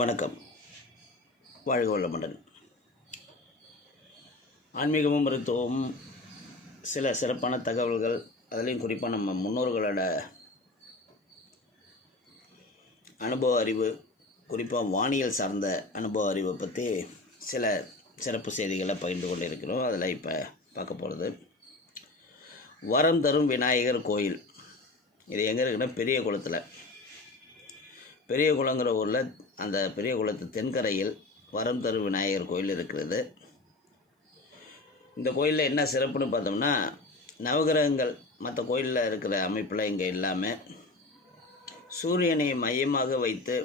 வணக்கம். வாழ்க வளமுடன். ஆன்மீகமும் மருத்துவமும் சில சிறப்பான தகவல்கள், அதுலேயும் குறிப்பாக நம்ம முன்னோர்களோட அனுபவ அறிவு, குறிப்பாக வானியல் சார்ந்த அனுபவ அறிவை பற்றி சில சிறப்பு செய்திகளை பகிர்ந்து கொண்டு இருக்கிறோம். அதில் இப்போ பார்க்க போகிறது வரம் தரும் விநாயகர் கோயில். இது எங்கே இருக்குன்னா பெரிய குளத்தில், பெரிய குளங்கிற ஊரில், அந்த பெரிய குளத்து தென்கரையில் வரம் தரும் விநாயகர் கோயில் இருக்கிறது. இந்த கோயிலில் என்ன சிறப்புன்னு பார்த்தோம்னா, நவகிரகங்கள் மற்ற கோயிலில் இருக்கிற அமைப்பில் இங்கே இல்லாமல் சூரியனை மையமாக வைத்து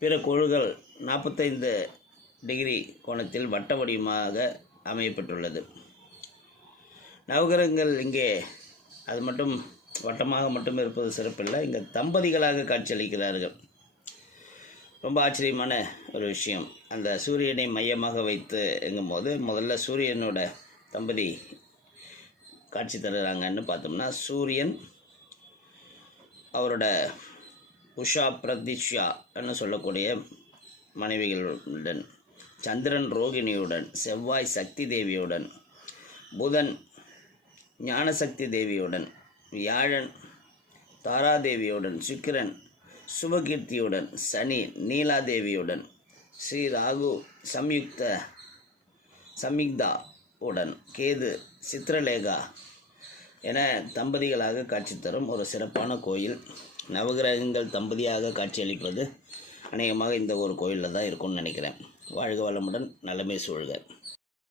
பிற கோள்கள் 45 டிகிரி கோணத்தில் வட்ட வடிவமாக அமையப்பட்டுள்ளது. நவகிரகங்கள் இங்கே அது மட்டும் வட்டமாக மட்டும் இருப்பது சிறப்பில்லை, இங்கே தம்பதிகளாக காட்சியளிக்கிறார்கள். ரொம்ப ஆச்சரியமான ஒரு விஷயம். அந்த சூரியனை மையமாக வைத்து எங்கும்போது முதல்ல சூரியனோட தம்பதி காட்சி தருகிறாங்கன்னு பார்த்தோம்னா, சூரியன் அவரோட உஷா பிரதிஷ்யான்னு சொல்லக்கூடிய மனைவிகளுடன், சந்திரன் ரோகிணியுடன், செவ்வாய் சக்தி தேவியுடன், புதன் ஞானசக்தி தேவியுடன், வியாழன் தாராதேவியுடன், சுக்கிரன் சுபகீர்த்தியுடன், சனி நீலாதேவியுடன், ஸ்ரீ ராகு சம்யுக்தா உடன், கேது சித்திரலேகா என தம்பதிகளாக காட்சி தரும் ஒரு சிறப்பான கோயில். நவகிரகங்கள் தம்பதியாக காட்சியளிப்பது அநேகமாக இந்த ஒரு கோயிலில் தான் இருக்கும்னு நினைக்கிறேன். வாழ்க வளமுடன், நலமே சூழ்க.